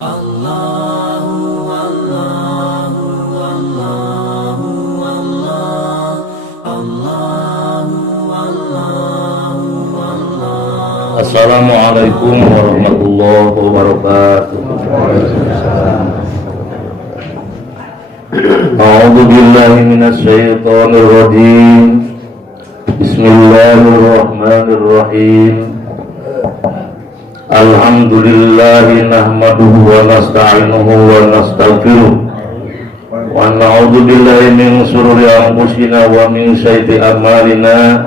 Assalamualaikum warahmatullahi wabarakatuh. A'udzu billahi minasy syaithanir rajim. Bismillahirrahmanirrahim. Alhamdulillahi nahmaduhu wa nasta'inuhu wa nastaghfiruh. Wa na'udzu billahi min shururi anfusina wa min sayyiati a'malina.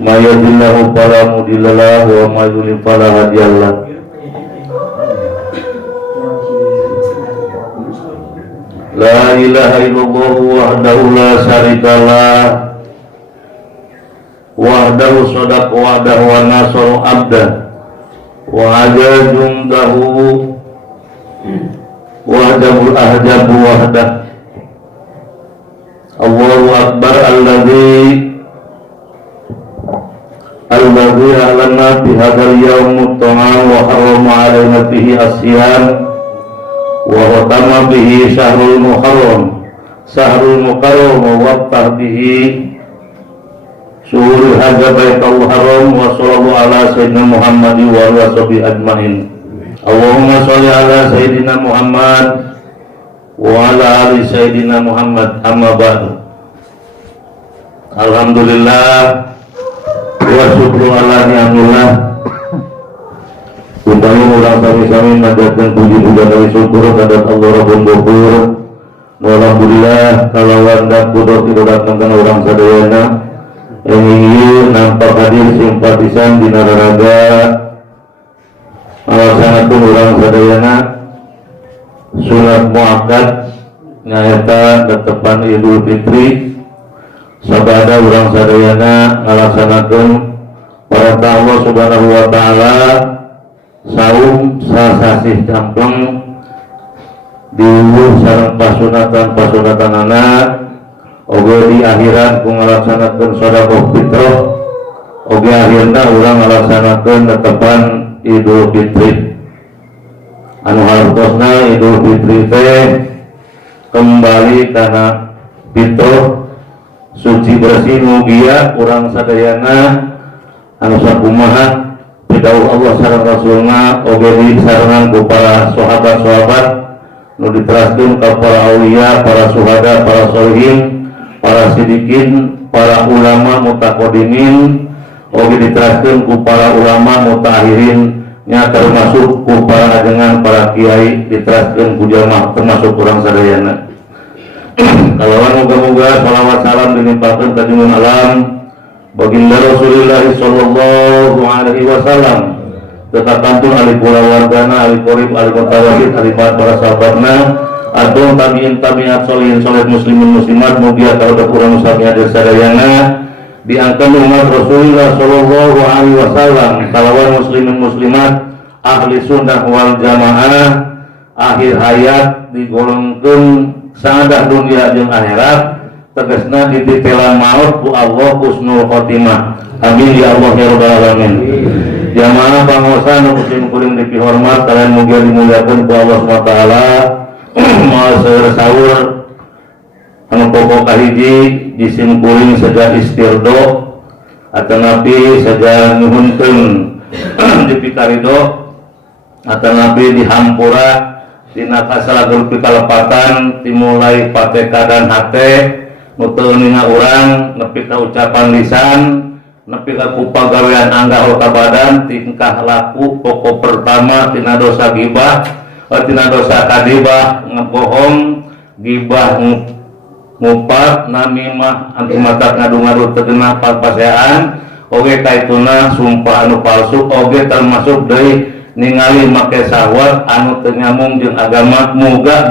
May yahdihillahu fala mudilla lahu wa may yudlil fala hadiya lahu. La ilaha illallah wahdahu la syarika lah. Wahdahu shadaqa wa'dahu wa nasara 'abdah wa haja jundahu wahdahu ahjabu wahdah. Allahu akbar alladzi alana bihadzal yaumut ta'am wa harrama 'alaina fihi as-siyam wa hatama bihi syahrul muharram wa waftah bihi syuhurul hajja baitul haram wa sallallahu ala sayyidina Muhammadin wa ala sahbihi ajmain. Allahumma sholli ala sayyidina Muhammad wa ala ali sayyidina Muhammad, amma ba'du. Alhamdulillah wa syukru ala ni'amillah. Upaya orang sami-sami manjatkan puji-pujian dari syukur kepada Allah Rabbul Ghafur. Alhamdulillah kalawan dak kudu datangkan orang sadayana yang ingin nampak hadir simpatisan di nararaga alasanatun orang sadayana sunat muakkad nyaeta tetepan Idul Fitri. Sabada orang sadayana ngalaksanakeun perintah Allah Subhanahu wa taala saum sasasih campeng diuruh sareng pasunatan anak oge di akhirat ku ngalaksanakeun sedekah fitrah oge akhirna urang ngalaksanakeun netepan Idul Fitri. Anu hartosna Idul Fitri teh kembali kana fitrah suci bersih mugia urang sadayana anu sakumaha pidawuh Allah sareng Rasulna oge disarengan ku para sahabat-sahabat nu diteraskeun ka para aulia, para syuhada, para sholihin, para sidikin, para ulama mutaqaddimin oge diteraskeun ku para ulama mutaakhirin nya termasuk ku para ajengan, para kiai diteraskeun ku jamaah termasuk urang sadayana. Kalawan moga-moga salawat salam dilimpahkeun ka junjungan alam baginda Rasulullah sallallahu alaihi wasallam tetapantun ali kula wargana, ali qorib, ali mutawasid, ali para sahabatna, adon tabiin tabiat solihin soleh muslimin muslimat mugia kaudah kurang sami hadir sadayana diangkat umat Rasulullah sallallahu alaihi wasallam kalawan muslimin muslimat ahli sunnah wal jamaah akhir hayat digolongkeun saadah dunia jeung akhirat tegasna dititelan maut ku Allah husnul khotimah. Amin ya Allah ya rabbal alamin. Jamaah pangosa nu kuring kuring dipihormat kalian mugia dimuliakeun ku Allah Subhanahu wa taala. Moal saur anu pokok kahiji jisim kuring saja istirdo atanapi saja nuhunkeun dipikarido atanapi dihampura dina kasalagul pikalepatan dimulai pateka dan hate nuteunina urang nepi ka ucapan lisan nepi ka pagawean anggah ka badan tingkah laku pokok pertama tina dosa gibah tina dosa kadibah ngebohong gibah ngupat namimah anti mata ngadu-ngadu teu genah pasean oge kaituna sumpah anu palsu oge termasuk deui ningali make sahwat anu teu nyambung jeung agama muga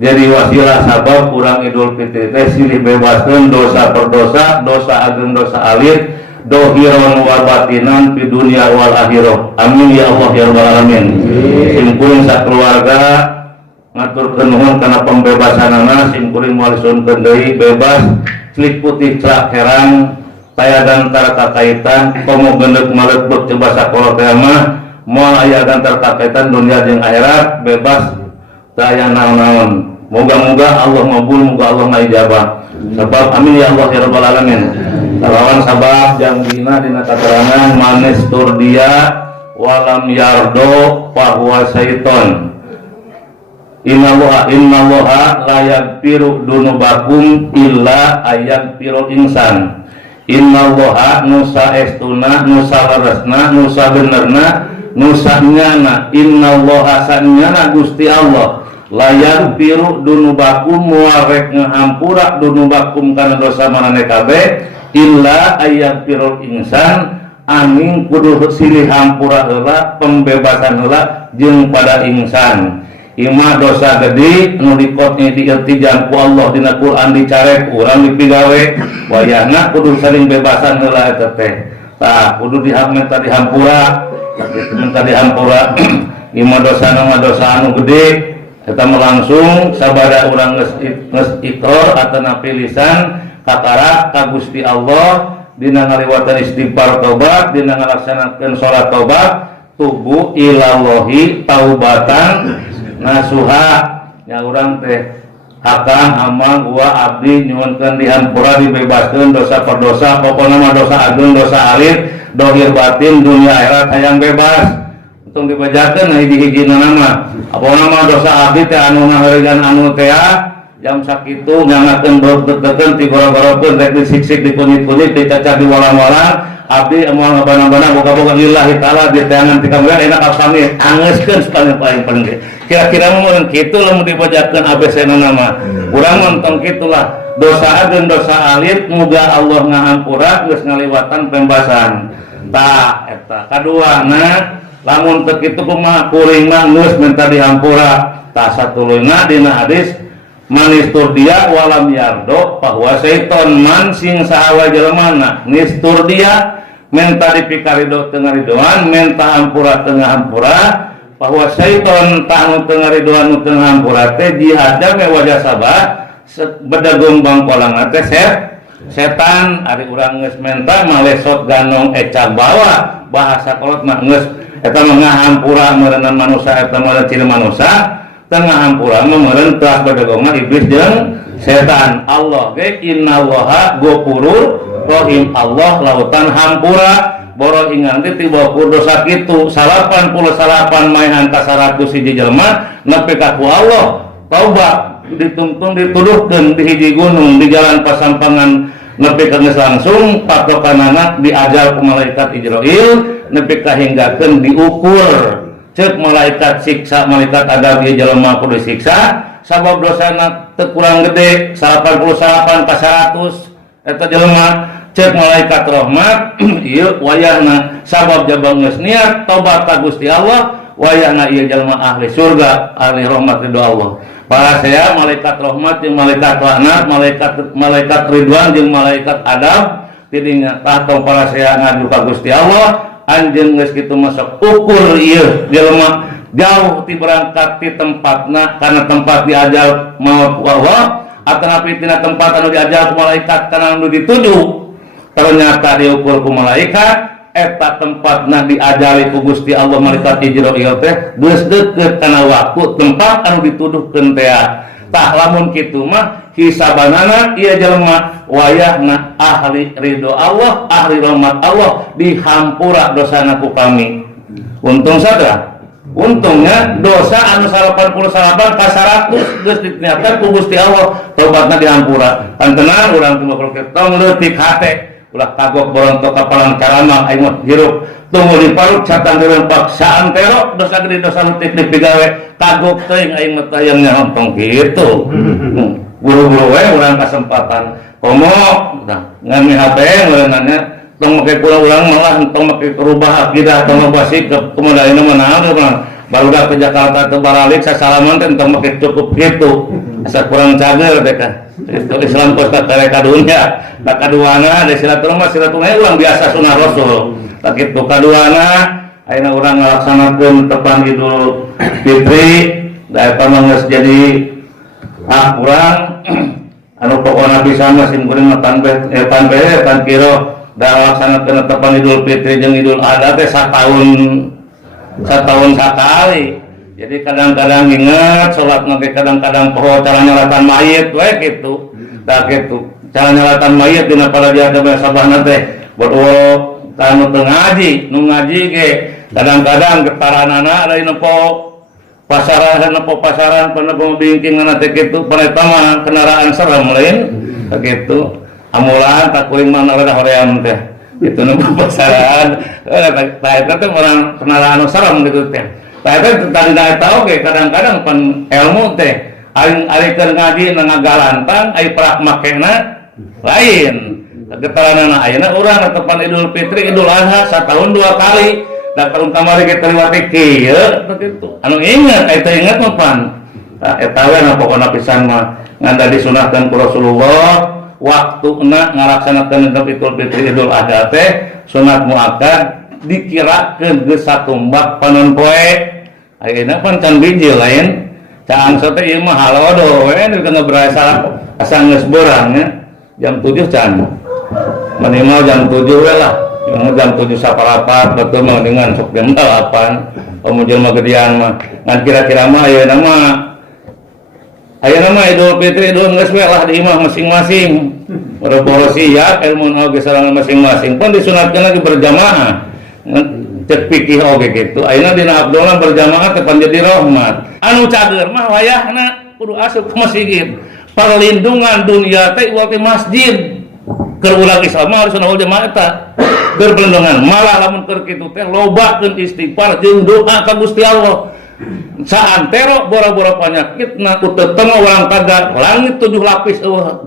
jadi wasilah sabab urang Idul Fitri teh silih bebaskeun dosa per dosa, dosa ageung dosa alit, dohiron wa batinan fi dunya wal akhirah. Amin ya Allah ya rabbal alamin. Simkuring sakeluarga ngaturkeun nuhun kana pembebasanana, simkuring moal sunkeun deui bebas celik putih celak herang taya dan tara kakaitan komo gendek malek coba sakola teh mah moal aya dan terkaitan dunia jeung akhirat bebas teu aya naon-naon. Moga-moga Allah mabul, moga Allah ngajabah. Sebab amin ya Allah ya rabbal alamin. Lawan sabab janggina dina katerangan manes turdia walam yardo fahuwa syaiton. Innallaha la yaghfiru dunubakum illa ayaghfirul insan. Innallaha nusa estuna nusa laresna nusa benerna nusa nyana. Innallaha sanyana Gusti Allah la yaghfiru dunubakum muarek ngahampura dunubakum kana dosa manane kabeh illa ayaghfirul insan aning kudu silih hampura heula pembebasan heula jeung pada insan. Ima dosa gede nu dikotnya diirtijan ku Allah dina Quran dicarek urang dipigawe wayahna kudu saling bebasan heula eta teh. Tah kudu minta dihampura, minta dihampura. Ima dosa anu gede eta langsung sabada urang geus ikrar atana pilisan kakara ka Gusti Allah dina ngaliwatan istighfar tobat dina ngalaksanakeun salat tobat tubu ilallahi taubatan nasuha nya urang teh akang amal gua abdi nyuwunkeun dihampura dibebaskeun dosa per dosa pokona mah dosa agung dosa alit dohir batin dunia akhirat hayang bebas untung dibajakeun hiji-hijina nama apona mah dosa abdi teh anu ngaheureugan anu teh jam sakitu ngangakeun deg-degan ti goro-gorokeun rek disiksik dipunit-punit dicacar di walang-walang abdi moal ngabana-bana boga-boga lillahi taala di teangan ti kamera enak asami angeuskeun paling ge kira-kira mun kitu lamun dibajakeun ABC-na nama urang nonton kitulah dosa ageun dosa alit muga Allah ngahampura geus ngaliwatan pembahasan tah eta kaduana lamun teu kitu kumaha kuring mah geus minta dihampura tah satuluйna dina hadis manis turdia walam yardo bahwa syaiton man sing sahawa jelmana nis turdia menta dipikarido tengah ridoan menta hampura tengah hampura bahwa syaiton tanu tengah ridoan tengah hampura teh jihadnya me wajah sabah bedagung bangkolang teh setan ari urang geus menta malesot ganong ecak bawa bahasa kolot mah geus eta mah ngahampura meureunna manusia eta mah ciri manusia tengah hampura meureun telah badagongna iblis jeung setan. Allah ge innallaha ghafurur rahim. Allah lautan hampura boro ingan teh tiba ku dosa kitu 88 maehan ka 100 hiji jelema nepi ka ku Allah taubat ditungtung dituduhkeun di hiji gunung di jalan pasampangan nepi ka geus langsung patokanana diajar ku malaikat Israil nepi ka hinggakeun diukur cek malaikat siksa malaikat adab ieu jelema kudu disiksa sabab dosana teu kurang gede 88 ka 100 eta jelema cek malaikat rahmat ieu wayahna sabab jabang geus niat tobat ka Gusti Allah wayahna ieu jelema ahli surga ahli rahmat ridho Allah. Para saya malaikat rahmat jeung malaikat laknat malaikat ridwan jeung malaikat adab tidinya tah para saya ngadu ka Gusti Allah anjeun geus kitu masuk ukur ieu jelema jauh ti berangkat ti tempatna kana tempat diajal maut ku Allah atanapi tina tempat anu diajal ku malaikat kana anu dituju ternyata diukur ku malaikat eta tempatna diajali ku Gusti Allah malaikat Jibril teh geus deukeut kana waktu tempat anu dituduhkeun teh tah lamun kitu mah hisabanana ieu jelema wayahna ahli ridho Allah ahli rahmat Allah dihampura dosana ku kami. Untung sadra untungnya dosa anu 88 ka 100 geus diniatkeun ku Gusti Allah tobatna dihampura pantenan urang teu tong leutik hate ulah kagok borontok kapalan karamang aing mah hirup tunggu di parut catang deuen paksaan terok dosa gede dosa leutik dipigawe kagok teuing aing mah tayang nyahontong kitu buru-buru we urang kasempatan komo ngami HP ngeureunana tong make kula urang malah tong make rubah akidah tong mah sikep kemudian mah naon barudak ke Jakarta teu baralik sasalaman teh tong make cukup kitu asa kurang cager teh kan itu Islam kota mereka dunia tak kaduana ada silaturahmi ulang biasa sunnah Rasul tak itu kaduana ayeuna urang ngalaksanakeun tepan Idul Fitri da eta mah geus jadi urang anu pokona bisa mah sim kuring mah tan kiro da ngalaksanakeun tepan Idul Fitri jeung Idul Adha teh sataun setahun sekali. Jadi kadang-kadang ingat sholat nanti, kadang-kadang poho cara nyalatan mayit gitu. Tak gitu cara nyalatan mayit dina pada dia ada sabana teh berdoa tanu teu ngaji nu ngaji ge kadang-kadang getaranana ada nepo pasaran penepo bingkingan teh kitu paneta mah kendaraan serem lain kitu amulan tak kuring mana rada hoream teh itu nu pasaran tah eta teh orang kendaraan serem gitu teh tah eta tadi tahu ge kadang-kadang pan ilmu teh ari keur ngaji ngagalantang ai prak makena lain getaranana ayeuna urang tepan Idul Fitri Idul Adha satahun 2 kali da tahun kamari kita liwati kieu begitu anu ingat eta ingat mah pan eta we na pokona pisan mah nganda disunahkeun ku Rasulullah waktuna ngalaksanakeun Idul Fitri Idul Adha teh sunat muakkad dikirakeun geus satumbak panon poe ayeuna pan can bijil lain cang sote ieu mah halodo we nu berasa asa geus beurang nya jam 7 can minimal jam 7 we lah jam 7 saparapat betul mah dengan sok jam 8 pemujul mah gedean mah ngan kira-kira mah ayeuna mah Idul Fitri Idul geus we lah di imah masing-masing boro-boro siap ilmu oge sareng masing-masing pun disunatkeun lagi berjamaah cek pikih oge gitu ayeuna dina Abdullah berjamaah teh jadi rahmat anu cager mah wayahna kudu asup ke masjid perlindungan dunia teh iwal masjid keur ulang Islam harus wal jamaah eta keur perlindungan malah lamun keur kitu teh lobakeun istighfar jeung doa ka Gusti Allah saantero boro-boro panyakitna uteuh tengah urang taga langit 7 lapis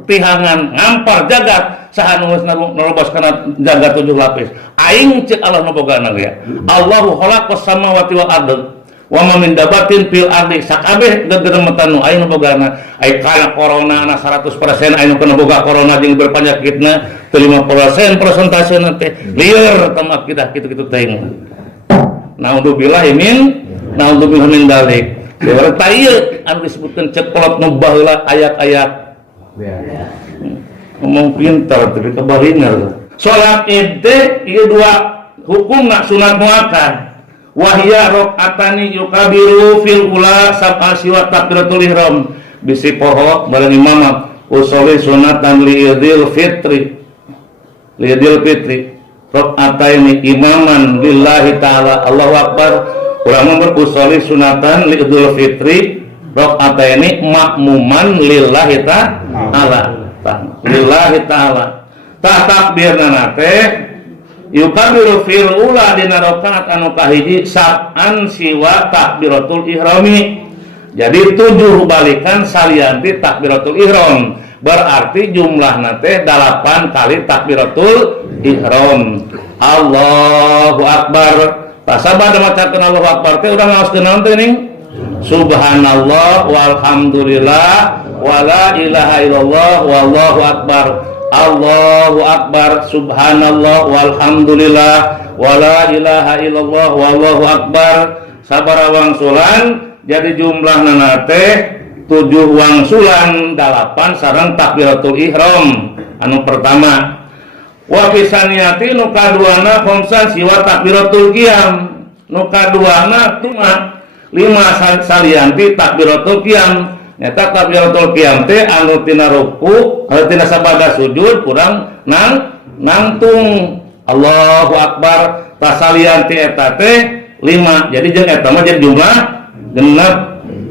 tihangan ngampar jagat saha nu geus narobos kana jagat 7 lapis aing ceuk Allah nu bogana ya Allahu khalaqas samawati wal ardh wa ma min dabatin fil ardi sakabeh gegeremetan nu aing nu bogana ai kana corona na 100% aing nu kena boga corona jeung berpanyakitna 50% persentasena teh lieur tamak kidah kitu-kitu teh naudzubillah min dalik berarti ieu anu disebutkeun ceklot nu baheula ayat-ayat ngomong pintar tapi kebalingar salat id teh ieu 2 hukumna sunat muakkad wahya rakaatani yukabiru fil ula sab'a siwa takbiratul ihram bisi poho bareng imam usolli sunatan li idul fitri rakaataini imaman lillahi ta'ala Allahu akbar urang berusolli sunatan li idul fitri rakaataini makmuman lillahi ta'ala lillahi ta'ala takbirna teh yukabiru fil ula dina rakaat anu kahiji sab'an siwa takbiratul ihrami jadi 7 balikan salianti takbiratul ihram berarti jumlahna teh 8 kali takbiratul ihram Allahu akbar pasabada macakeun Allahu akbar teh urang ngaoskeun naon teh ning subhanallah walhamdulillah wala ilaha illallah wallahu akbar Allahu akbar subhanallah walhamdulillah wala ilaha illallah wallahu akbar sabara wangsulan jadi jumlahna teh 7 wangsulan 8 sareng takbiratul ihram anu pertama wa pisaniyati nu kaduana khamsan siwa takbiratul qiyam nu kaduana tuma 5 salianti takbiratul qiyam nyata takbiratul qiyam teh anu tina ruku tina sabada sujud kurang nangtung Allahu akbar tasalianti eta teh 5 jadi jeung eta mah jadi jumlah genep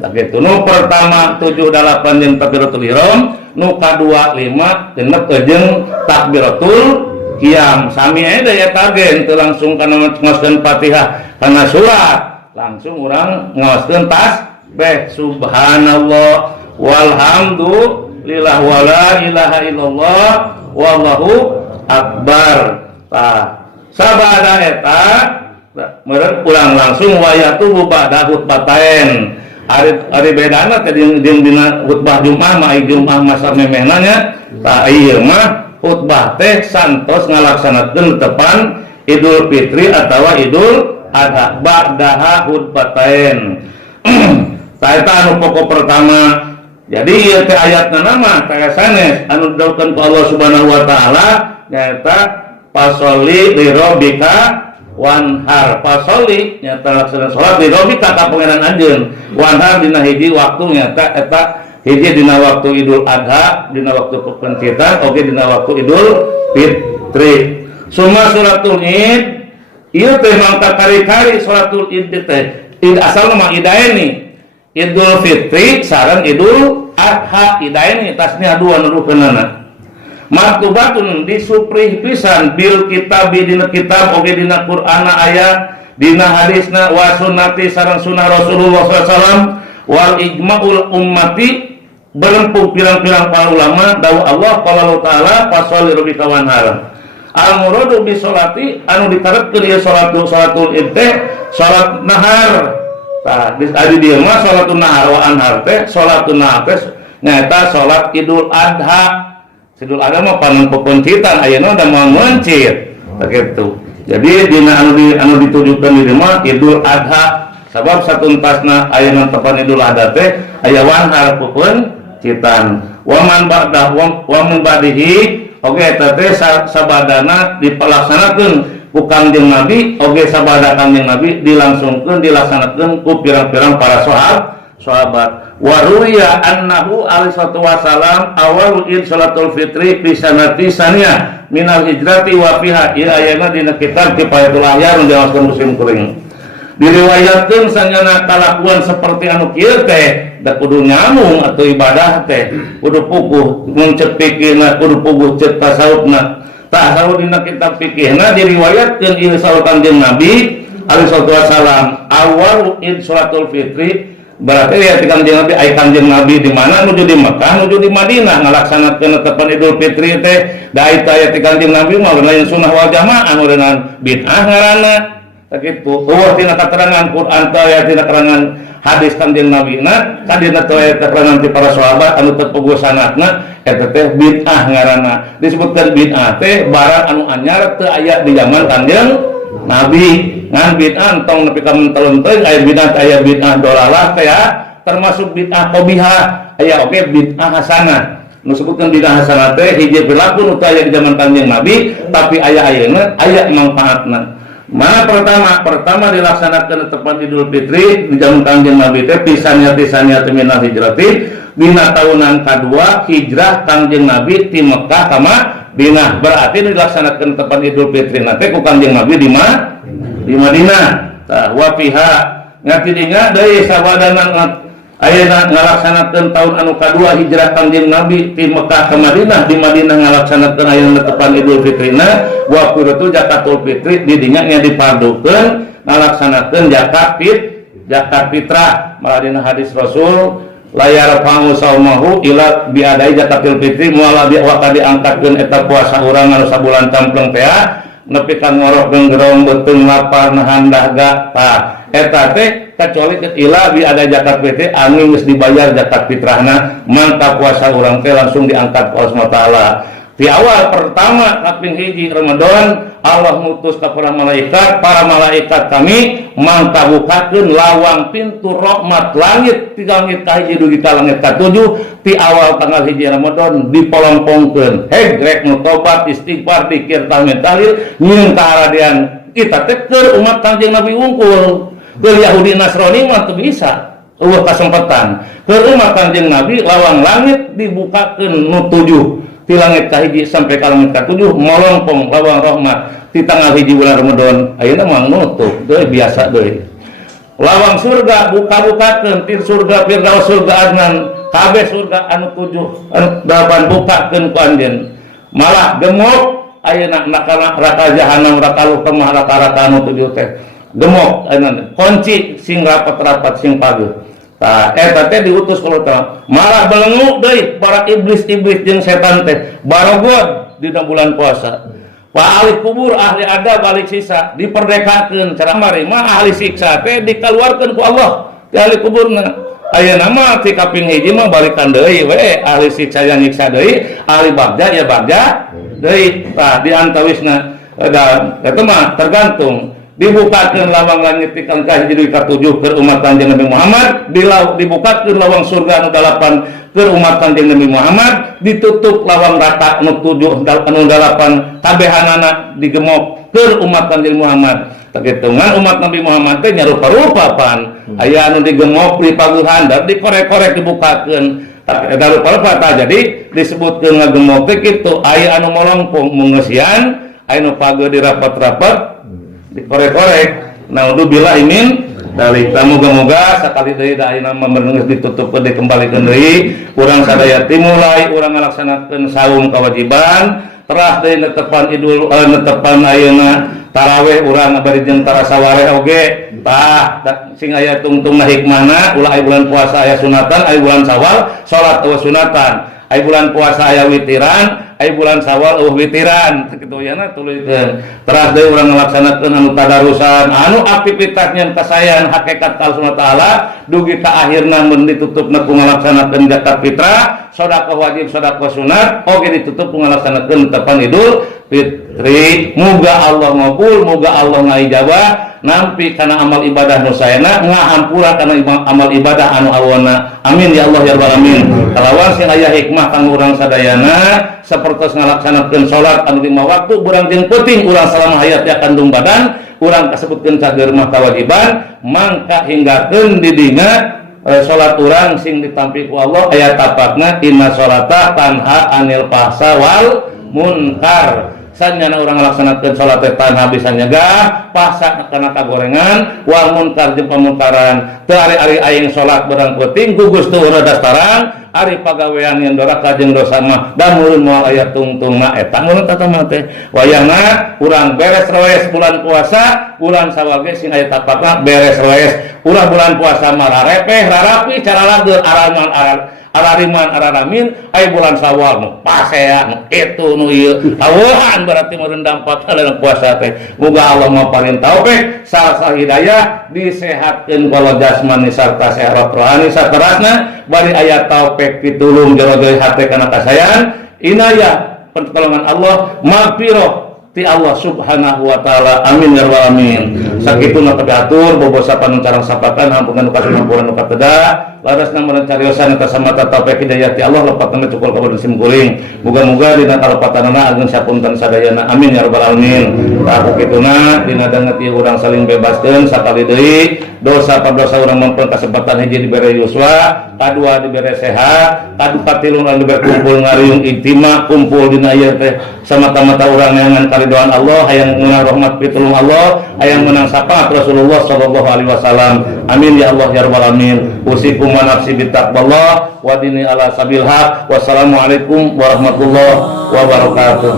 kitu nu pertama 7 8 jeung takbiratul ihram nu kadua 5 genep jeung takbiratul qiyam sami aya eta ge teu langsung kana ngaoskeun Fatihah kana surat langsung urang ngaoskeun tasbih subhanallah walhamdulillah wala ilaha illallah wallahu akbar tah sabada eta meureun pulang langsung wayatu ba'da khutbatain ari bedana teh dina khutbah Jumat mah Jumat masa memehna nya tah ieu mah khutbah teh santos ngalaksanakeun tepan Idul Fitri atawa Idul Adha ba'daha khutbatain tah eta anu pokok pertama jadi ieu teh ayatna nama kaya sanes anu didhawuhkeun ku Allah Subhanahu wa taala nyaeta fasholli li rabbika wanhar pasoli nyata laksana salat di robika ka pangeran anjeun wanhar dina hiji waktu nyata eta hiji dina waktu Idul Adha dina waktu pencitan oge dina waktu Idul Fitri summa suratul Id ieu teh mangka kari-kari salatul Id teh id asal mah idaeni Idul Fitri sareng Idul Adha idaeni tasnya dua nuduhkeunana maktubatun disuprih pisan bil kitab dina kitab oge dina Qur'an aya dina hadisna wa sunnati sareng sunnah Rasulullah SAW wal ijma'ul ummati berempuk pirang-pirang para ulama dawuh Allah qala ta'ala fasholli rabbika wanhar al muradu bi sholati anu ditaretkeun ieu salatul id teh salat nahar tah adi dieu mah salatul nahar wa anhar teh salatun nahar teh nyaeta salat Idul Adha Idul Adha mah panon peponcitan ayeuna da mau mencit begitu. Jadi dina anu ditujukeun di mah Idul Adha sabab satuntasna ayeuna tepan Idul Adha teh aya wanhar peponcitan. Wa man ba'da wa man ba'dihi oge eta teh sabadana dipelaksanakeun ku Kangjeng Nabi oge sabada Kangjeng Nabi dilaksanakeun ku pirang-pirang para sahabat waruya annahu alaihi salatu wasalam awal id salatul fitri fi sanati saniyah minal hijrati wa fiha ila ayana dina kitab kifayatul ahyar menjelaskan muslim kuring diriwayatkeun sanjana kalakuan seperti anu kieu teh da kudu nyamung atau ibadah teh kudu puguh mun ceuk pikirna kudu puguh ceuk tasawufna tasawuf dina kitab fikihna diriwayatkeun ieu salat Kanjeng Nabi alaihi salatu wasalam awal id salatul fitri berarti ya Kanjeng Nabi ai Kanjeng Nabi di mana nuju di Mekah nuju di Madinah ngalaksanakeun tepan Idul Fitri teh da eta aya Kanjeng Nabi mah lain sunnah wal jamaah anu dengan bid'ah ngaranna sakitu eueuh tina katerangan Quran teh aya tina katerangan hadis Kanjeng Nabi na kadina teh aya katerangan ti para sahabat anu teu puguh sanadna eta teh bid'ah ngaranna disebutkeun bid'ah teh barang anu anyar teu aya di zaman Kanjeng Nabi ngan bid'ah tong nepi ka menteleunteuing aya bid'ah dolalah teh termasuk bid'ah qabihah aya oge bid'ah hasanah nu sebutkeun bid'ah hasanah teh hiji perilaku nu aya di zaman Kanjeng Nabi tapi aya ayeuna aya manfaatna mana pertama dilaksanakeun tepat Idul Fitri di zaman Kanjeng Nabi teh pisannya minal hijrati dina tahunan kadua hijrah Kanjeng Nabi ti Mekah ka Madinah berarti dilaksanakeun tepat Idul Fitri nanti ku Kanjeng Nabi di Madinah tah wa fiha ngatidinya deui sabadana ayeuna ngalaksanakeun taun anu kadua hijrah Kanjeng Nabi ti Mekah ka Madinah di Madinah ngalaksanakeun ayeuna tepan Idul Fitrina wa quratu zakatul fitri di dinya nya dipardukeun ngalaksanakeun zakat fitrah malah dina hadis Rasul layar pangu saumahu ila biadai zakatul fitri muala wa diangkatkeun eta puasa urang anu sabulan campleng teh nepi ka ngorok genggerong beuteung lapar nahan dahaga tah eta teh kecuali ila biadai zakat fitri anu geus dibayar zakat fitrahna mangka puasa urang teh langsung diangkat ku Allah Subhanahu wa taala di awal pertama kaping hiji Ramadan Allah ngutus ka para malaikat kami mangka bukakeun lawang pintu rahmat langit ti langit ka hiji dugi ka langit ka 7 ti awal tanggal hiji Ramadan dipolongpongkeun rek nu tobat istighfar dikir tahmid tahlil nyieun kaharadian kita teh keur umat Kanjeng Nabi wungkul keur Yahudi Nasrani mah teu bisa eueuh kasempatan keur umat Kanjeng Nabi lawang langit dibukakeun nu 7 ti langit ka hiji sampai ka langit ka 7 molongpong lawang rahmat ti tanggal hiji bulan Ramadan ayeuna mah nutup deui biasa deui lawang surga buka-bukakeun ti surga Firdaus surga Adnan kabeh surga anu 7 anu 8 bukakeun ku anjeun malah gemuk ayeuna neraka jahanam neraka luhur neraka anu 7 teh gemuk ayeuna kunci sing rapat-rapat sing pageuh tah eta teh diutus ku Allah malah belengu deui para iblis-iblis jeung setan teh barogod dina bulan puasa pa ahli kubur ahli adab ahli siksa diperdekakeun cara mari mah ahli siksa teh dikeluarkeun ku Allah ti ahli kuburna ayeuna mah ti kaping hiji mah balikan deui we ahli siksa yang nyiksa deui ahli bagja ya bagja deui tah diantawisna eta mah tergantung dibukakeun lawang langit ti kang kahiji ka 7 keur umat Kanjeng Nabi Muhammad dibukakeun lawang surga anu 8 keur umat Kanjeng Nabi Muhammad ditutup lawang neraka anu 7 anu 8 kabehanana digemok keur umat Kanjeng Muhammad Hitungan umat Nabi Muhammad teh nyarupa-rupa pan aya anu digemok di paguhan dan dikorek-korek dibukakeun tapi eta rupa-rupa tah jadi disebutkeun ngagemok teh kitu aya anu molongpong mengeusian aya nu pageut dirapat-rapat dikorek-korek naudzubillah imin dari moga-moga sakali deui da ayeuna merenung ditutup dikembalikeun deui urang sadaya timulai urang ngalaksanakeun saum kewajiban teras deui netepan idul netepan ayeuna tarawih urang abadi jeung tarasaware oge tah sing aya tungtungna hikmahna ulah aya bulan puasa aya sunatan aya bulan Syawal salat eueuh sunatan aya bulan puasa aya witiran aya bulan Syawal eueuh witiran kitu yana tuluykeun teras deui urang ngalaksanakeun anu tadarusan anu aktivitasnya kasayan hakikat Allah Subhanahu wa taala dugi ta akhirna mun ditutupna ku ngalaksanakeun zakat fitrah sedekah wajib sedekah sunat oge ditutup ku ngalaksanakeun tepan idul fitri muga Allah ngabul muga Allah ngaijabah nampi kana amal ibadah nu saena ngahampura kana amal ibadah anu awona amin ya Allah ya rabbal alamin kalawan sing aya hikmah kanggo urang sadayana sapertos ngalaksanakeun salat anu 5 waktu urang jeung penting urang salama hayat ya kandung badan urang kasebutkeun cager mah kawajiban mangka hinggakeun di dina salat urang sing ditampi ku Allah aya tapakna inna sholata tanha anil fahsya wal munkar sanyana urang ngalaksanakeun salat teh tanha bisa nyegah fahsya kana kagorengan wal munkar jeung pamunkaran teu ari-ari aing salat urang penting gugus teu urang dastaran ari pagawean yang doraka jeung dosa mah dan mulun moal aya tungtungna eta mulun tata mah teh wayahna urang beres rewes bulan puasa bulan Syawal ge sing aya tapakna beres rewes urang bulan puasa mah rarepeh rarapi cara langgeur arariman araramin aya bulan Syawal nu pasea nu kitu nu ieu taweuhan berarti meureun dampak dalam puasa teh muga Allah maparin taufik sareng hidayah disehatkeun kala jasmani sarta sehat rohani saterasna bari aya taufik pitulung jero-jero hate kana kasayan inayah pertolongan Allah magfirah ti Allah subhanahu wa ta'ala amin ya rabbal alamin sakituna kedatur bobosa panucarang sapakan hampungan kasumpurna nu kateda larasna merencariosan eta samata taufik hidayah ti Allah lepatna cukul kabur sim kuring muga-muga dina kalepatanana ageun sapunten sadayana amin ya rabbal alamin tah kituna dina danget ieu urang saling bebaskeun sakali deui dosa padosa urang mangpun kasempatan hiji dibere yuswa kadua dibere sehat kadupatilu dibere kumpul ngariung ijtima kumpul dina ieu teh samata-mata urang neangan karidoan Allah hayang menang rahmat pitulung Allah hayang menang syafaat Rasulullah sallallahu alaihi wasallam amin ya Allah ya rabbal alamin usikum wa nafsi bittaqwallah wa dini ala sabil haq wassalamualaikum warahmatullahi wabarakatuh.